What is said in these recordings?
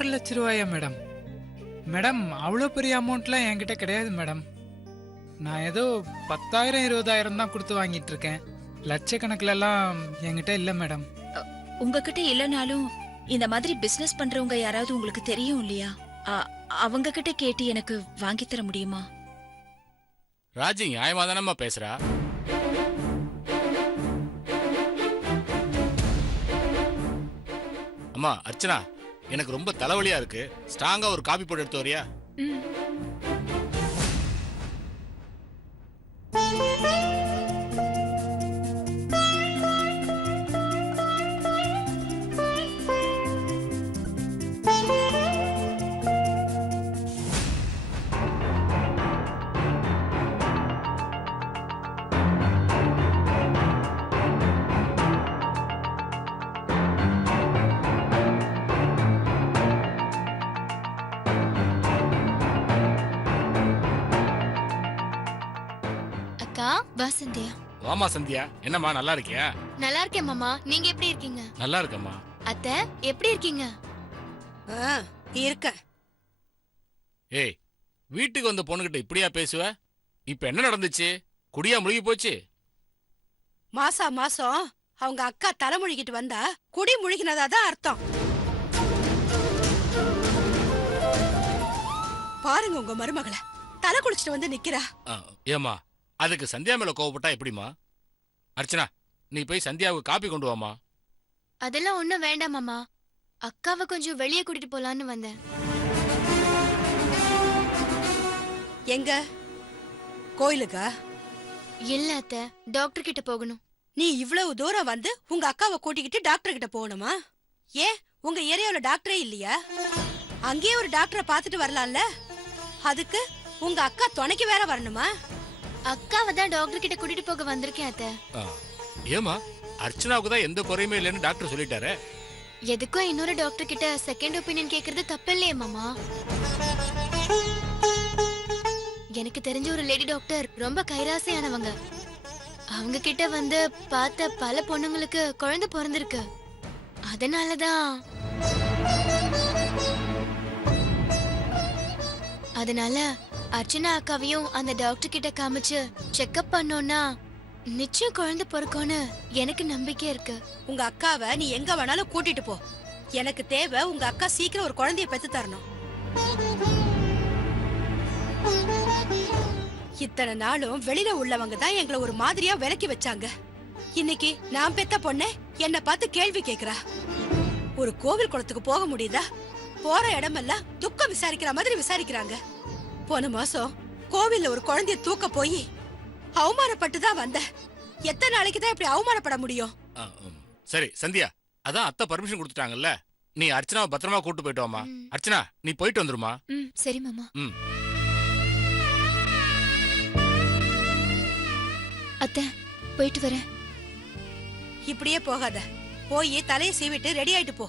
6 லட்ச ரூபாயா madam? Madam அவ்வளோ பெரிய அமௌண்ட்லாம் என்கிட்ட கிடையாது மேடம். நான் ஏதோ 10,000 20,000 தான் கொடுத்து வாங்கிட்டு இருக்கேன். லட்சக்கணக்கிலலாம் என்கிட்ட இல்லை மேடம். உங்ககிட்ட இல்லனாலும் இந்த மாதிரி பிசினஸ் பண்றவங்க யாராவது உங்களுக்கு தெரியும் இல்லையா? அவங்க கிட்ட கேட்டு எனக்கு வாங்கி தர முடியுமா? ராஜி நியாயமா தானம்மா பேசுறா. அம்மா அர்ச்சனா, எனக்கு ரொம்ப தலைவலியா இருக்கு. ஸ்ட்ராங்கா ஒரு காபி போட்டு எடுத்து வரியா? வா சந்தியா. வாமா சந்தியா, என்னம்மா நல்லா இருக்கியா? நல்லா இருக்கேன் மாமா, நீங்க எப்படி இருக்கீங்க? நல்லா இருக்கம்மா. அத்தை எப்படி இருக்கீங்க? இருக்க. ஏய், வீட்டுக்கு வந்த பொண்ணுகிட்ட இப்படியா பேசுவ? இப்ப என்ன நடந்துச்சு? குடியா முழுகி போச்சு? மாசம் அவங்க அக்கா தலைமுழுகிட்டு வந்தா குடி முழுகினதாதான் அர்த்தம். பாருங்க உங்க மருமகளை தலை குளிச்சுட்டு வந்து நிக்கிறா. ஏமா அதுக்கு சந்தியா மேல கோவப்பட்டா எப்படிமா? அர்ச்சனா, நீ போய் சந்தியாவுக்கு காப்பி கொண்டு வாமா. அதெல்லாம் ஒண்ணும் வேண்டாம் மாமா, அக்காவை கொஞ்சம் வெளியே கூட்டிட்டு போலான்னு வந்தேன். எங்க கோயிலுக்கா? இல்ல அத்தை, டாக்டர் கிட்ட போகணும். நீ இவ்வளவு தூரம் வந்து உங்க அக்காவை கூட்டிக்கிட்டு டாக்டர் கிட்ட போகணுமா? ஏன் உங்க ஏரியாவுல டாக்டரே இல்லையா? அங்கேயே ஒரு டாக்டரை பாத்துட்டு வரலாம்ல. அதுக்கு உங்க அக்கா துணைக்கு வேற வரணுமா? அக்காவை தான் டாக்டர் கிட்ட கூட்டிட்டு போக வந்திருக்கேன் அத்தை. ஏமா அர்ச்சனாவுக்கு தான் எந்த குறையுமே இல்லைன்னு டாக்டர் சொல்லிட்டாரு. எதுக்கும் இன்னொரு டாக்டர் கிட்ட செகண்ட் ஒப்பீனியன் கேக்குறது தப்பு இல்லையே மாமா. எனக்கு தெரிஞ்ச ஒரு லேடி டாக்டர் ரொம்ப கைராசியானவங்க. அவங்க கிட்ட வந்து பார்த்த பல பொண்ணுங்களுக்கு குழந்தை பிறந்திருக்கு. அதனால அர்ச்சனா அக்காவையும் அந்த டாக்டர் கிட்ட காமிச்சு செக்அப் பண்ணோம்னா நிச்சயம் குழந்தை பிறக்கும்னு எனக்கு நம்பிக்கை இருக்கு. உங்க அக்காவை நீ எங்க வேணாலும் கூட்டிட்டு போ. எனக்கு தேவை உங்க அக்கா சீக்கிரம் ஒரு குழந்தைய பெத்து தரணும். இத்தனை நாளும் வெளியில உள்ளவங்க தான் எங்களை ஒரு மாதிரியா விலக்கி வச்சாங்க. இன்னைக்கு நான் பெத்த பொண்ணு என்ன பார்த்து கேள்வி கேக்குறா. ஒரு கோவில் குளத்துக்கு போக முடியுதா? போற இடமெல்லாம் துக்கம் விசாரிக்கிற மாதிரி விசாரிக்கிறாங்க. போன மாசம் கோவில்ல ஒரு குழந்தைய தூக்க போய் அவமானப்பட்டுதான் வந்த. எத்தனை நாளைக்கு தான் இப்படி அவமானப்பட முடியும்? சரி சந்தியா, அதான் அத்தை பர்மிஷன் கொடுத்துட்டாங்கல்ல, நீ அர்ச்சனாவை பத்திரமா கூட்டு போயிட்டு வாமா. அர்ச்சனா, நீ போயிட்டு வந்துருமா. சரி மாமா. அத்தை போயிட்டு வரேன். இப்படியே போகாத, போய் தலையை சீவிட்டு ரெடி ஆயிட்டு போ.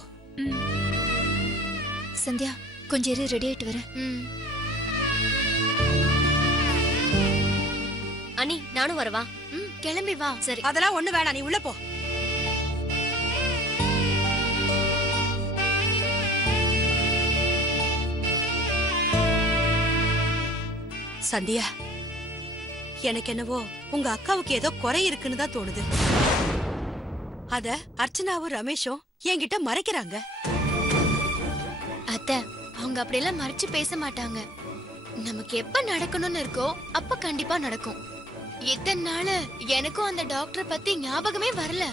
சந்தியா கொஞ்சம் இரு, ரெடி ஆயிட்டு வரேன். அண்ணி நானும் வரவா? கிளம்பி வா. சரி. அதெல்லாம் ஒண்ணு வேணாம், நீ உள்ள போ. சந்தியா, எனக்கு என்னவோ உங்க அக்காவுக்கு ஏதோ குறை இருக்குன்னு தான் தோணுது. அத அர்ச்சனாவும் ரமேஷும் என்கிட்ட மறைக்கிறாங்க. அத்தை அவங்க அப்படியெல்லாம் மறைச்சு பேச மாட்டாங்க. நமக்கு எப்ப நடக்கணும்னு இருக்கோ அப்ப கண்டிப்பா நடக்கும். இத்தனை நாள் எனக்கும் அந்த டாக்டர் பத்தி ஞாபகமே வரல.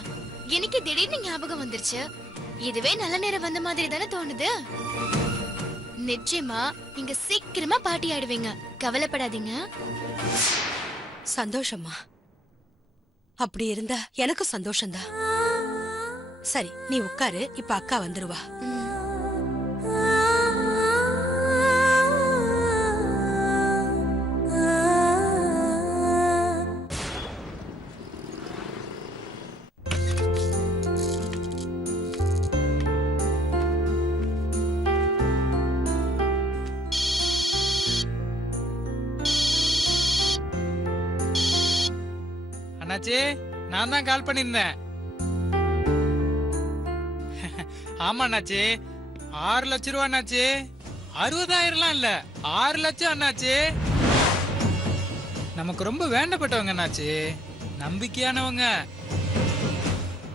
எனக்கு திடீர்னு ஞாபகம் வந்துருச்சு. இதுவே நல்ல நேரம் வந்த மாதிரி தானே தோணுது. நிச்சயமா நீங்க சீக்கிரமா பாட்டி ஆயிடுவீங்க, கவலைப்படாதீங்க. சந்தோஷமா? அப்படி இருந்தா எனக்கு சந்தோஷம்தான். சரி நீ உட்காரு, இப்ப அக்கா வந்துருவா. அண்ணாச்சி, நான் தான் கால் பண்ணியிருந்தேன். ஆமா அண்ணாச்சி, 6 லட்சம் ரூபா அண்ணாச்சி. 60,000லாம் இல்ல, 6 லட்சம் அண்ணாச்சி. நமக்கு ரொம்ப வேண்டப்பட்டவங்க அண்ணாச்சி, நம்பிக்கையானவங்க.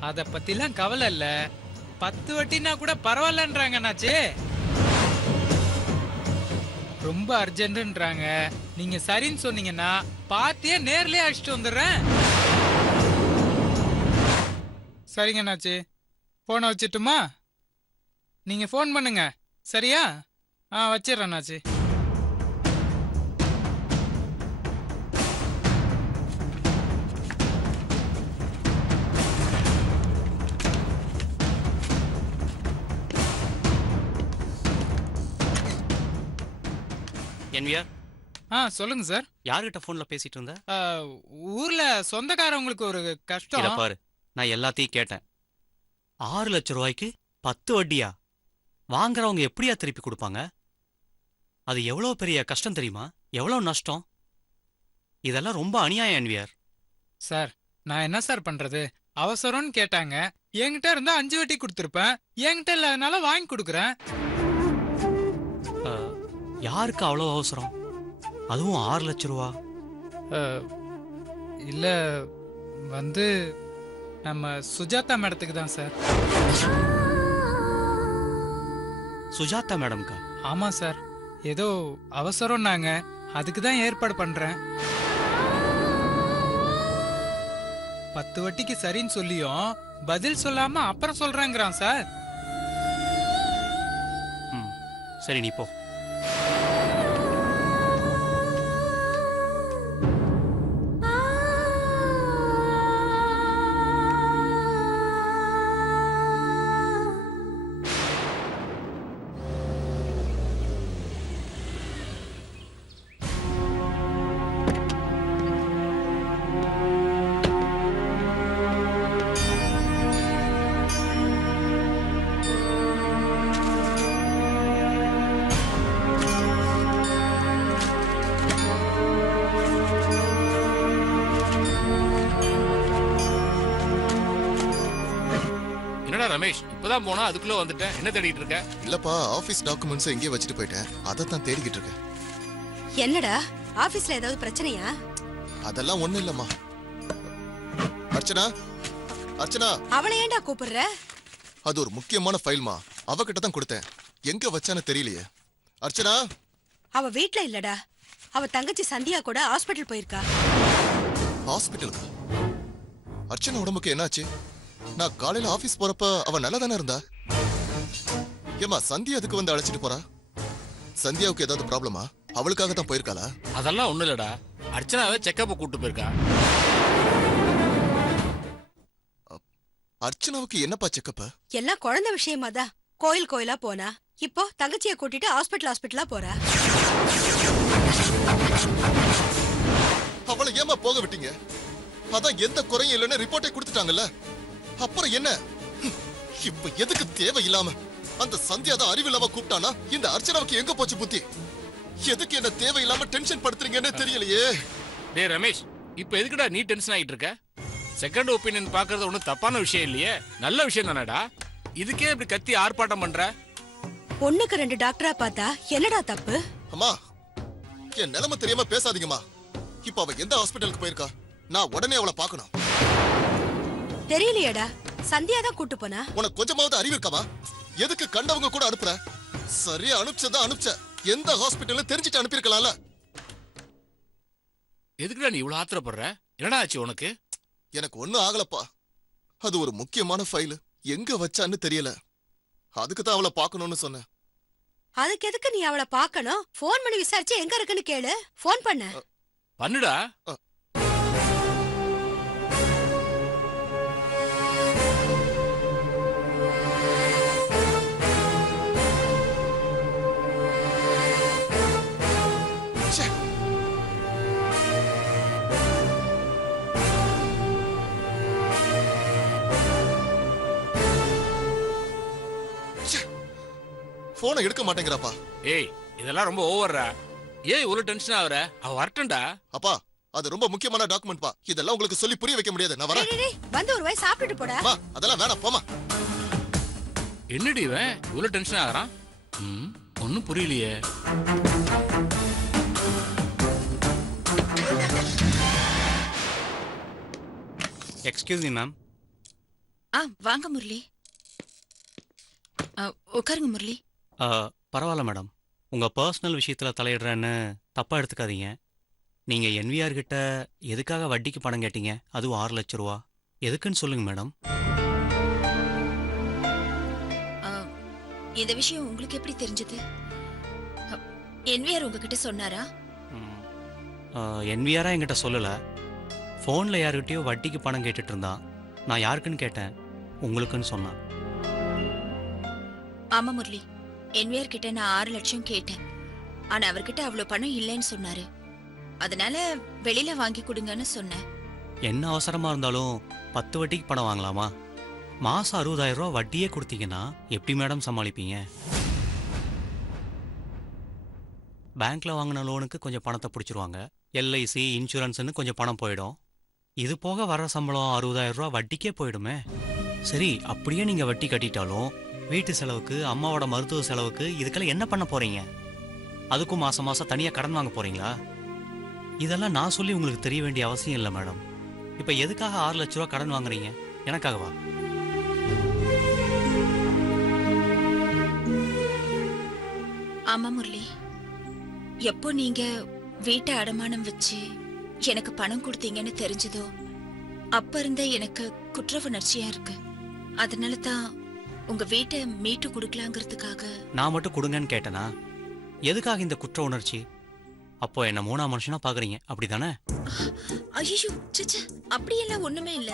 அத பத்திலாம் கவலை இல்ல. 10 வட்டினா கூட பரவாயில்லன்றாங்க அண்ணாச்சி. ரொம்ப அர்ஜென்ட்ன்றாங்க. நீங்க சரின்னு சொன்னீங்கன்னா பாத்தியே நேர்லயே அழைச்சிட்டு வந்துடுறேன். சரிங்க அண்ணாச்சி, போனை வச்சிட்டுமா? நீங்க ஃபோன் பண்ணுங்க, சரியா? வச்சிடுறேன் அண்ணாச்சி. என்விஆர், சொல்லுங்க சார். யார்கிட்ட போன்ல பேசிட்டு இருந்த? ஊர்ல சொந்தக்காரவங்களுக்கு ஒரு இத கஷ்டம். பாரு, நான் எல்லாத்தையும் கேட்டேன். 6 லட்சம் ரூபாய்க்கு 10 வட்டியா? வாங்குறவங்க எப்படியா திருப்பி கொடுப்பாங்க? அது எவ்வளவு பெரிய கஷ்டம் தெரியுமா? எவ்வளவு நஷ்டம்? இதெல்லாம் ரொம்ப அநியாயம் என்விஆர். சார், நான் என்ன சார் பண்றது? அவசரம்னு கேட்டாங்க. என்கிட்ட இருந்தா 5 வட்டி கொடுத்துருப்பேன். என்கிட்ட இல்லாதனால வாங்கி கொடுக்குறேன். யாருக்கு அவ்வளவு அவசரம்? அதுவும் 6 லட்சம் ரூபா? இல்ல, வந்து நம்ம சுஜாதா மேடத்துக்கு தான் சார். சுஜாதா மேடம்கா? ஆமா சார், ஏதோ அவசரம்னாங்க, அதுக்கு தான் ஏற்பாடு பண்றேன். 10 வட்டிக்கு சரின்னு சொல்லியும் பதில் சொல்லாம அப்புறம் சொல்றேங்கிறான் சார். சரி, நீ போ. ரமேஷ், இப்பதான் போனா அதுக்குள்ள வந்துட்டேன். என்ன தேடிட்டு இருக்க? இல்லப்பா, ஆபீஸ் டாக்குமெண்ட்ஸ் எங்கேயே வச்சுட்டு போயிட்டேன். அதை தான் தேடிக்கிட்டு இருக்கேன். என்னடா ஆபீஸ்ல ஏதாவது பிரச்சனையா? அதெல்லாம் ஒண்ணும் இல்லம்மா. அர்ச்சனா, அர்ச்சனா. அவளை ஏன்டா கூப்பிடுற? அது ஒரு முக்கியமான ஃபைல்மா, அவகிட்ட தான் கொடுத்தேன். எங்க வச்சானு தெரியலையே. அர்ச்சனா. அவ வீட்ல இல்லடா. அவ தங்கச்சி சந்தியா கூட ஹாஸ்பிடல் போயிருக்கா. ஹாஸ்பிடலுக்கு? அர்ச்சனா உடம்புக்கு என்னாச்சு? நான் காலையில ஆபீஸ் போறப்ப அவ நல்லா தானே இருந்தா. ஏமா சந்தியா அதுக்கு வந்து அழைச்சிட்டு போறா? சந்தியாவுக்கு ஏதாவது ப்ராப்ளமா? அவளுக்காக தான் போயிருக்காளா? அதெல்லாம் ஒண்ணு இல்லடா, அர்ச்சனாவை செக்கப் கூட்டு போயிருக்கா. அர்ச்சனாவுக்கு என்னப்பா செக்கப்? எல்லாம் குழந்தை விஷயமா தான் கோயில் கோயிலா போனா. இப்போ தங்கச்சியை கூட்டிட்டு ஹாஸ்பிடலா போறா. அவளை ஏமா போக விட்டீங்க? அதான் எந்த குறையும் இல்லைன்னு ரிப்போர்ட்டை கொடுத்துட்டாங்கல்ல. அப்புறம் என்ன? இப்ப எதுக்கு தேவையில்லாம அந்த சந்தியா தான் அறிவில்லாம கூப்பிட்டானா? இந்த அர்ச்சனாவுக்கு எங்க போச்சு புத்தி? எதுக்கு என்ன தேவையில்லாம டென்ஷன் படுத்துறீங்கன்னு தெரியலையே. டேய் ரமேஷ், இப்ப எதுக்குடா நீ டென்ஷன் ஆகிட்டு இருக்க? செகண்ட் ஒப்பீனியன் பாக்குறது ஒன்றும் தப்பான விஷயம் இல்லையே, நல்ல விஷயம் தானடா. இதுக்கே இப்படி கத்தி ஆர்ப்பாட்டம் பண்ற? ஒண்ணுக்கு 2 டாக்டரா பார்த்தா என்னடா தப்பு? அம்மா, என் நிலைமை தெரியாம பேசாதீங்கம்மா. இப்ப அவ எந்த ஹாஸ்பிட்டலுக்கு போயிருக்கா? நான் உடனே அவளை பார்க்கணும். தெரியலையேடா, சந்தியா தான் கூட்டு போனா. உனக்கு கொஞ்சமாவது அறிவு இருக்காமா? எதுக்கு கண்டவங்க கூட அனுப்புற? சரியா அனுப்பிச்சதான் அனுப்பிச்ச. எந்த ஹாஸ்பிட்டல்ல தெரிஞ்சிட்டு அனுப்பியிருக்கலாம்ல. எதுக்குடா நீ இவ்வளவு ஆத்திரப்படுற? என்னடா ஆச்சு உனக்கு? எனக்கு ஒண்ணும் ஆகலப்பா. அது ஒரு முக்கியமான ஃபைல், எங்க வச்சான்னு தெரியல. அதுக்கு தான் அவளை பார்க்கணும்னு சொன்னேன். அதுக்கு எதுக்கு நீ அவளை பார்க்கணும்? போன் பண்ணி விசாரிச்சு எங்க இருக்குன்னு கேளு. போன் பண்ண. பண்ணுடா. போனை எடுக்க மாட்டேங்கிறாப்பா. ஏய், இதெல்லாம் ரொம்ப ஓவர்ரா. ஏய் இவ்வளவு டென்ஷன் ஆகுற? அவ வரட்டும்டா. அப்பா, அது ரொம்ப முக்கியமான டாக்குமெண்ட் பா. இதெல்லாம் உங்களுக்கு சொல்லி புரிய வைக்க முடியாது. நான் வரேன். வந்து ஒரு வாய் சாப்பிட்டுட்டு போடா. அதெல்லாம் வேணாம், போமா. என்னடி இவன் இவ்வளவு டென்ஷன் ஆகிறான்? ஒன்னும் புரியலையே. Excuse me ma'am. வாங்க முரளி. உட்காருங்க முரளி. பரவாயில்ல மேடம், உங்கள் பர்சனல் விஷயத்தில் தலையிடுறேன்னு தப்பாக எடுத்துக்காதீங்க. நீங்கள் என்விஆர் கிட்ட எதுக்காக வட்டிக்கு பணம் கேட்டீங்க? அதுவும் 6 லட்ச ரூபா எதுக்குன்னு சொல்லுங்க மேடம். இந்த விஷயம் உங்களுக்கு எப்படி தெரிஞ்சது? என்விஆர் உங்ககிட்ட சொன்னாரா? என்விஆராக என்கிட்ட சொல்லலை. ஃபோனில் யாருக்கிட்டேயோ வட்டிக்கு பணம் கேட்டுட்டு இருந்தான். நான் யாருக்குன்னு கேட்டேன், உங்களுக்குன்னு சொன்னான். ஆமா முரளி, என்விஆர் கிட்ட நான் 6 லட்சம் கேட்டேன். ஆனா அவர்கிட்ட அவ்வளவு பணம் இல்லைன்னு சொன்னாரு. அதனால வெளியில வாங்கி கொடுங்கன்னு சொன்னேன். என்ன அவசரமா இருந்தாலும் 10 வட்டிக்கு பணம் வாங்கலாமா? மாசம் 60,000 ரூபா வட்டியே கொடுத்தீங்கன்னா எப்படி மேடம் சமாளிப்பீங்க? பேங்க்ல வாங்கின லோனுக்கு கொஞ்சம் பணத்தை பிடிச்சிருவாங்க. எல்ஐசி இன்சூரன்ஸ்னு கொஞ்சம் பணம் போயிடும். இது போக வர சம்பளம் 60,000 ரூபா வட்டிக்கே போயிடுமே. சரி, அப்படியே நீங்க வட்டி கட்டிட்டாலும் வீட்டு செலவுக்கு, அம்மாவோட மருத்துவ செலவுக்கு இதுக்கெல்லாம் என்ன பண்ண போறீங்க? அதுக்கும் மாசம் மாசம் தனியா கடன் வாங்க போறீங்களா? இதெல்லாம் நான் சொல்லி உங்களுக்கு தெரிய வேண்டிய அவசியம் இல்லை மேடம். இப்ப எதுக்காக 6 லட்ச ரூபா கடன் வாங்குறீங்க? எனக்காகவா? ஆமா முரளி, எப்போ நீங்க வீட்டை அடமானம் வச்சு எனக்கு பணம் கொடுத்தீங்கன்னு தெரிஞ்சதோ அப்ப இருந்தே எனக்கு குற்ற உணர்ச்சியா இருக்கு. அதனால தான் உங்க வீட்டை மீட்டு கொடுக்கலாங்கிறதுக்காக. நான் மட்டும் கொடுங்கன்னு கேட்டனா? எதுக்காக இந்த குற்ற உணர்ச்சி? அப்போ என்ன 3ஆம் மனுஷனா பாக்குறீங்க, அப்படிதானே? ஐயோ, அப்படியெல்லாம் ஒண்ணுமே இல்ல.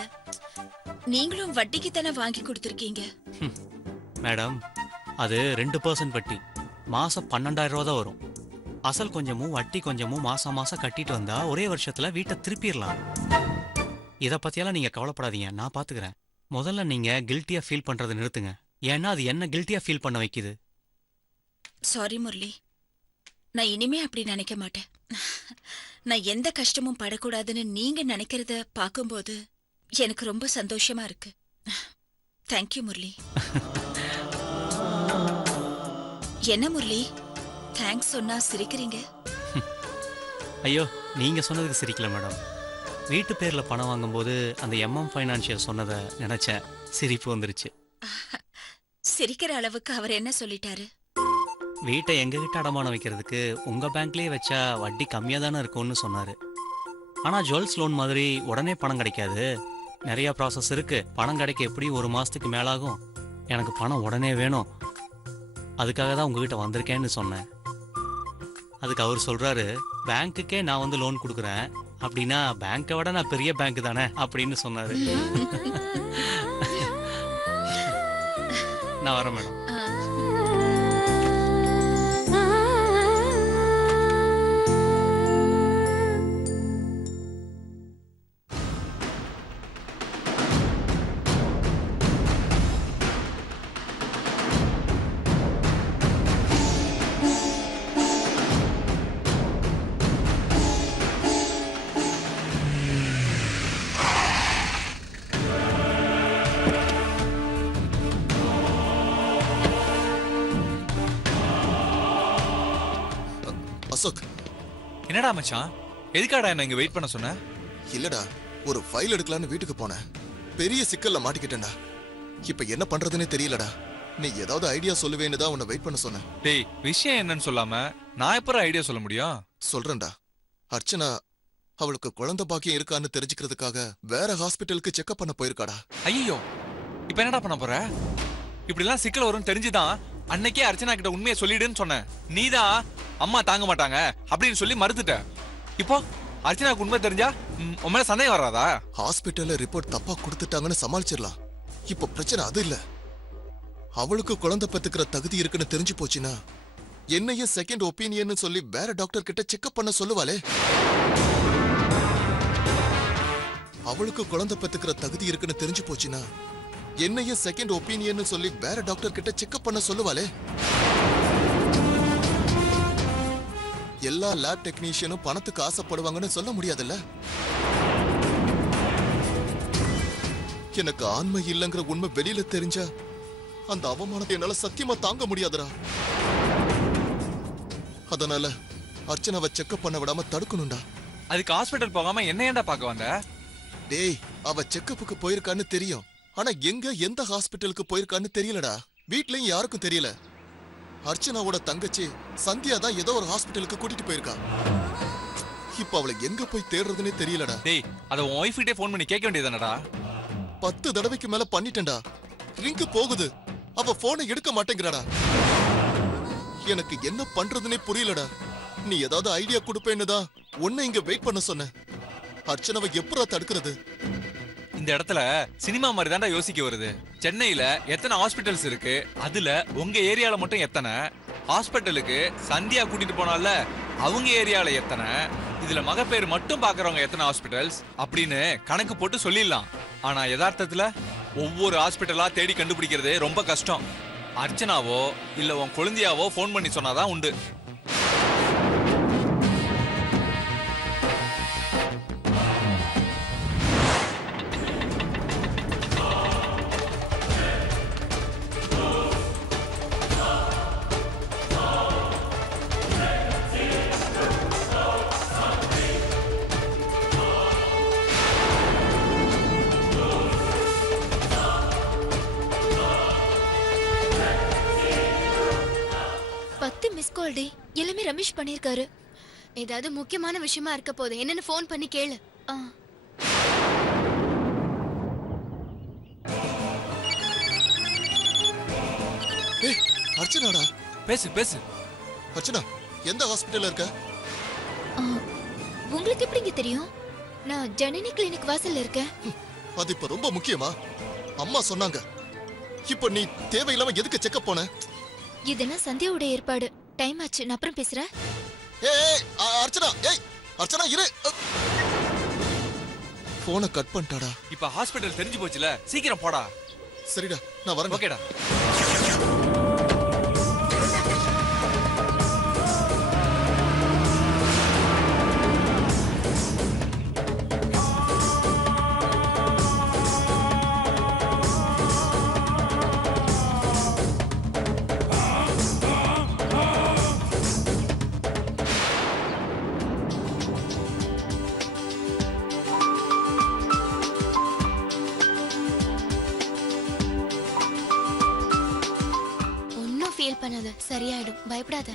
நீங்களும் வட்டிக்கு தானே வாங்கி கொடுத்துருக்கீங்க. மேடம், அது 2% வட்டி. மாசம் 12,000 ரூபா தான் வரும். அசல் கொஞ்சமும் வட்டி கொஞ்சமும் மாசம் மாசம் கட்டிட்டு வந்தா ஒரே வருஷத்துல வீட்டை திருப்பிடலாம். இத பத்தியெல்லாம் நீங்க கவலைப்படாதீங்க, நான் பாத்துக்கிறேன். முதல்ல நீங்க கில்ட்டியா ஃபீல் பண்றதை நிறுத்துங்க. ஏன்னா அது என்ன கில்ட்டியா ஃபீல் பண்ண வைக்குது. சாரி முரளி, நான் இனிமே அப்படி நினைக்க மாட்டேன். நான் எந்த கஷ்டமும் படக்கூடாதுன்னு நீங்க நினைக்கிறத பார்க்கும்போது எனக்கு ரொம்ப சந்தோஷமா இருக்கு. தேங்க்யூ முரளி. என்ன முரளி, தேங்க்ஸ் சொன்னா சிரிக்கிறீங்க? ஐயோ, நீங்க சொன்னதுக்கு சிரிக்கல மேடம். வீட்டு பேர்ல பணம் வாங்கும்போது அந்த எம்எம் ஃபைனான்சியல் சொன்னதை நினைச்சேன், சிரிப்பு வந்துருச்சு. சிரிக்கிற அளவுக்கு அவர் என்ன சொல்லிட்டாரு? வீட்டை எங்ககிட்ட அடமானம் வைக்கிறதுக்கு உங்க பேங்க்லயே வச்சா வட்டி கம்மியா தானே இருக்கும்னு சொன்னாரு. ஆனா ஜுவல்ஸ் லோன் மாதிரி உடனே பணம் கிடைக்காது, நிறைய ப்ராசஸ் இருக்கு. பணம் கிடைக்க எப்படி 1 மாசத்துக்கு மேலாகும். எனக்கு பணம் உடனே வேணும், அதுக்காக தான் உங்ககிட்ட வந்திருக்கேன்னு சொன்னேன். அதுக்கு அவர் சொல்றாரு, பேங்க்குக்கே நான் வந்து லோன் கொடுக்குறேன் அப்படின்னா பேங்கை விட நான் பெரிய பேங்க் தானே அப்படின்னு சொன்னாரு. நான் வரேன் மேடம். அசோக், என்னடா மச்சான், எதுக்காடா என்ன இங்க வெயிட் பண்ண சொன்ன? இல்லடா, ஒரு ஃபைல் எடுக்கலான்னு வீட்டுக்கு போனேன். பெரிய சிக்கல்ல மாட்டிக்கிட்டேன்டா. இப்ப என்ன பண்றதுன்னே தெரியலடா. நீ ஏதாவது ஐடியா சொல்லுவேன்னு தான் உன்னை வெயிட் பண்ண சொன்னேன். டேய், விஷயம் என்னன்னு சொல்லாம நான் எப்பறம் ஐடியா சொல்ல முடியும்? சொல்றேன்டா. அர்ச்சனா அவளுக்கு குழந்தை பாக்கியம் இருக்கான்னு தெரிஞ்சுக்கிறதுக்காக வேற ஹாஸ்பிட்டலுக்கு செக்அப் பண்ண போயிருக்காடா. ஐயோ, இப்ப என்னடா பண்ண போற? இப்படிலாம் சிக்கல் வரும்னு தெரிஞ்சுதான் அன்னைக்கே அர்ச்சனா கிட்ட உண்மையை சொல்லிடுன்னு சொன்னேன். நீதான் அம்மா தாங்க மாட்டாங்க அப்படின்னு சொல்லி மறுத்துட்ட. இப்போ அர்ச்சனாக்கு உண்மை தெரிஞ்சா உன் மேல சந்தேகம் வராதா? ஹாஸ்பிட்டல்ல ரிப்போர்ட் தப்பா கொடுத்துட்டாங்கன்னு சமாளிச்சிடலாம். இப்போ பிரச்சனை அது இல்ல. அவளுக்கு குழந்தை பெத்துக்கிற தகுதி இருக்குன்னு தெரிஞ்சு போச்சுன்னா என்னையும் செகண்ட் ஒப்பீனியன் சொல்லி வேற டாக்டர் கிட்ட செக்அப் பண்ண சொல்லுவாளே. அவளுக்கு குழந்தை பெத்துக்கிற தகுதி இருக்குன்னு தெரிஞ்சு போச்சுன்னா என்னையும் செகண்ட் ஒப்பீனியன் சொல்லி வேற டாக்டர் கிட்ட செக்அப் பண்ண சொல்லுவாளே. எல்லா லேப் டெக்னீஷியனும் பணத்துக்கு ஆசைப்படுவாங்கன்னு சொல்ல முடியாதுல்ல. எனக்கு ஆண்மை இல்லைங்கிற உண்மை வெளியில தெரிஞ்சா அந்த அவமானத்தை என்னால சத்தியமா தாங்க முடியாதுடா. அதனால அர்ச்சனாவை செக்அப் பண்ண விடாம தடுக்கணும்டா. அதுக்கு ஹாஸ்பிட்டல் போகாம என்ன ஏன்டா பார்க்க வந்த? டேய், அவ செக்கப்புக்கு போயிருக்கான்னு தெரியும். ஆனா எந்த ஹாஸ்பிட்டலுக்கு போயிருக்கான்னு தெரியலடா. வீட்லயும் யாருக்கும் தெரியல. அர்ச்சனாவோட தங்கச்சி சந்தியா தான் ஏதோ ஒரு ஹாஸ்பிட்டலுக்கு கூட்டிட்டு போயிருக்கா. இப்ப அவளை எங்க போய் தேடுறதுன்னே தெரியலடா. டேய், அத உன் ஒய்ஃப் கிட்டே ஃபோன் பண்ணி கேட்க வேண்டியதானடா? 10 தடவைக்கு மேல பண்ணிட்டேன்டா. ரிங்கு போகுது, அவ போனை எடுக்க மாட்டேங்கிறாடா. எனக்கு என்ன பண்றதுன்னே புரியலடா. நீ ஏதாவது ஐடியா கொடுப்பேன்னுதான் உன்னை இங்க வெயிட் பண்ண சொன்ன. அர்ச்சனாவை எப்படா தடுக்கிறது? இந்த இடத்துல சினிமா மாதிரி தான்டா யோசிக்க வருது. சென்னையில எத்தனை ஹாஸ்பிட்டல்ஸ் இருக்கு, அதுல உங்க ஏரியால மட்டும் எத்தனை ஹாஸ்பிட்டலுக்கு சந்தியா கூட்டிட்டு போனால அவங்க ஏரியால எத்தனை, இதுல மகப்பேறு மட்டும் பாக்குறவங்க எத்தனை ஹாஸ்பிட்டல்ஸ் அப்படின்னு கணக்கு போட்டு சொல்லிடலாம். ஆனா யதார்த்தத்துல ஒவ்வொரு ஹாஸ்பிட்டலா தேடி கண்டுபிடிக்கிறது ரொம்ப கஷ்டம். அர்ச்சனாவோ இல்ல உன் குழந்தையாவோ போன் பண்ணி சொன்னாதான் உண்டு. மிஸ் கால் டே எல்லாமே ரமேஷ் பண்ணிருக்காரு. ஏதாவது முக்கியமான விஷயமா இருக்க போது என்னன்னு ஃபோன் பண்ணி கேளு. ஏய், அர்ச்சனாடா. பேசு பேசு. அர்ச்சனா, எந்த ஹாஸ்பிட்டல்ல இருக்க? உங்களுக்கு எப்படிங்க தெரியும்? நான் ஜனனி கிளினிக் வாசல்ல இருக்கேன். அது இப்ப ரொம்ப முக்கியமா? அம்மா சொன்னாங்க. இப்ப நீ தேவையில்லாம எதுக்கு செக்அப் போன? இதெல்லாம் சந்தியாவோட ஏற்பாடு. டைம் ஆச்சு, நான் அப்புறம் பேசுறேன். ஏய் அர்ச்சனா, அர்ச்சனா இரு. போனை கட் பண்ணிட்டாடா. இப்ப ஹாஸ்பிட்டல் தெரிஞ்சு போச்சுல, சீக்கிரம் போடா. சரிடா, நான் வரேன். ஓகேடா. ஃபீல் பண்ணாத, சரியாயிடும், பயப்படாத.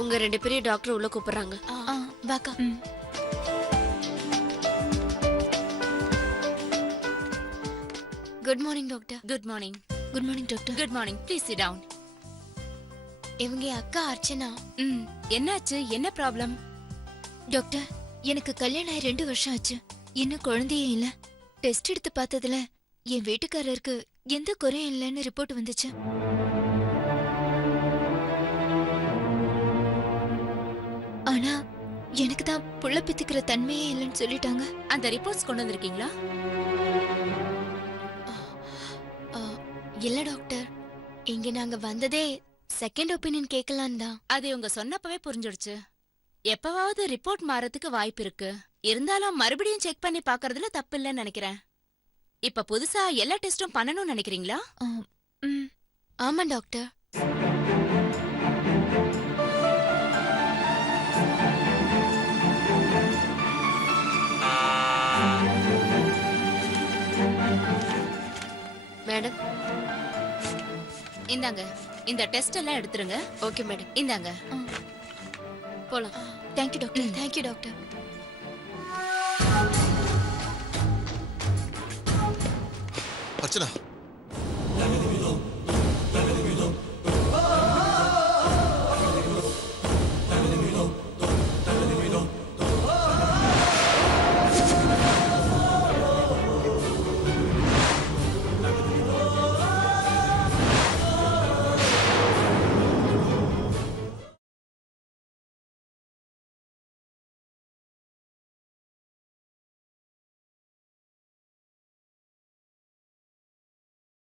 உங்க 2 பேரையும் டாக்டர் உள்ள கூப்பிடுறாங்க. வாக்கா. Good morning doctor. Good morning. Good morning doctor. Good morning. Please sit down. இவங்க அக்கா அர்ச்சனா. என்னாச்சு? என்ன ப்ராப்ளம்? டாக்டர், எனக்கு கல்யாணம் ஆகி 2 வருஷம் ஆச்சு. இன்னும் குழந்தையே இல்ல. டெஸ்ட் எடுத்து பார்த்ததுல என் வீட்டுக்காரருக்கு எந்த குறையும் இல்லைன்னு ரிப்போர்ட் வந்துச்சு. ஆனா எனக்கு தான் புள்ள பித்துக்கிற தன்மையே இல்லைன்னு சொல்லிட்டாங்க. அந்த ரிப்போர்ட்ஸ் கொண்டு வந்திருக்கீங்களா? இல்ல டாக்டர், இங்க நாங்க வந்ததே செகண்ட் ஒப்பீனியன் கேட்கலாம் தான். அது இவங்க சொன்னப்பவே புரிஞ்சிடுச்சு. எப்பவாவது ரிப்போர்ட் மாறதுக்கு வாய்ப்பு இருக்கு. இருந்தாலும் மறுபடியும் செக் பண்ணி பாக்குறதுல தப்பு இல்லைன்னு நினைக்கிறேன். இப்ப புதுசா எல்லா டெஸ்டும் பண்ணணும்னு நினைக்கிறீங்களா? ஆமா டாக்டர். மேடம், இந்தாங்க, இந்த டெஸ்ட் எல்லாம் எடுத்துருங்க. Okay madam. இந்தாங்க, போலாம். Thank you doctor. Thank you doctor. Archana,